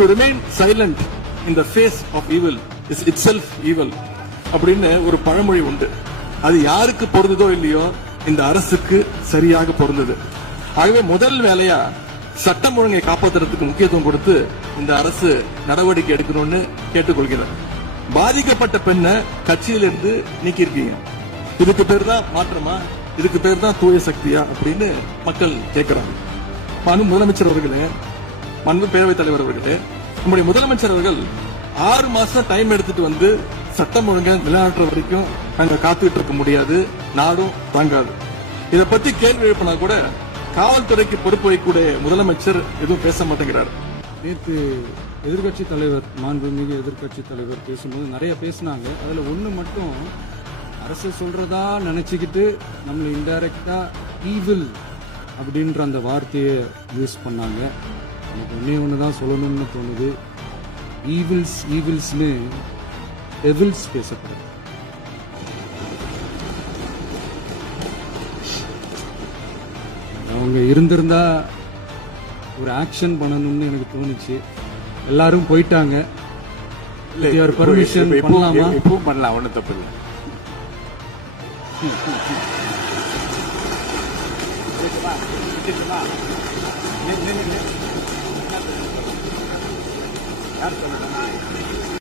To remain silent in the face of evil is itself evil அப்படின்னு ஒரு பழமொழி உண்டு. அது யாருக்கு பொருந்ததோ இல்லையோ இந்த அரசுக்கு சரியாக பொருந்தது. ஆகவே முதல் வேலையா சட்டம் ஒழுங்கை காப்பாற்றுறதுக்கு முக்கியத்துவம் கொடுத்து இந்த அரசு நடவடிக்கை எடுக்கணும்னு கேட்டுக்கொள்கிறேன். பாதிக்கப்பட்ட பெண்ணை கட்சியிலிருந்து நீக்கியிருக்கீங்க. இதுக்கு பேர் தான் மாற்றமா? இதுக்கு பேர் தான் தூய சக்தியா அப்படின்னு மக்கள் கேட்கிறாங்க. முதலமைச்சர் அவர்களே, மன்பு பேரவைத் தலைவர் அவர்களே, நம்முடைய முதலமைச்சர் அவர்கள் 6 மாசம் டைம் எடுத்துட்டு வந்து சட்டம் ஒழுங்கை நிலைநாட்டுற வரைக்கும் நாங்க காத்துக்கிட்டு இருக்க முடியாது, நாடும் தாங்காது. இதை பத்தி கேள்வி எழுப்பினா கூட காவல்துறைக்கு பொறுப்பு வைக்கக்கூடிய முதலமைச்சர் எதுவும் பேச மாட்டேங்கிறார். நேற்று எதிர்கட்சி தலைவர், மாண்புமிகு எதிர்கட்சி தலைவர் பேசும்போது நிறைய பேசினாங்க. அதுல ஒண்ணு மட்டும் அரசு சொல்றதா நினைச்சுக்கிட்டு நம்மள இன்டைரக்டா ஈவில் அப்படின்ற அந்த வார்த்தையை யூஸ் பண்ணாங்க. எனக்கு ஒண்ணுதான் சொல்லணும்னு தோணுது. ஈவில்ஸ்னு டெவில்ஸ் பேசப்படுது. அவங்க இருந்திருந்தா ஒரு ஆக்ஷன் பண்ணணும்னு எனக்கு தோணுச்சு. எல்லாரும் போயிட்டாங்க. பர்மிஷன் பண்ணலாமா? இப்பவும் பண்ணலாம், ஒன்றும் தப்பு இல்லை. யார் சொல்லுங்க?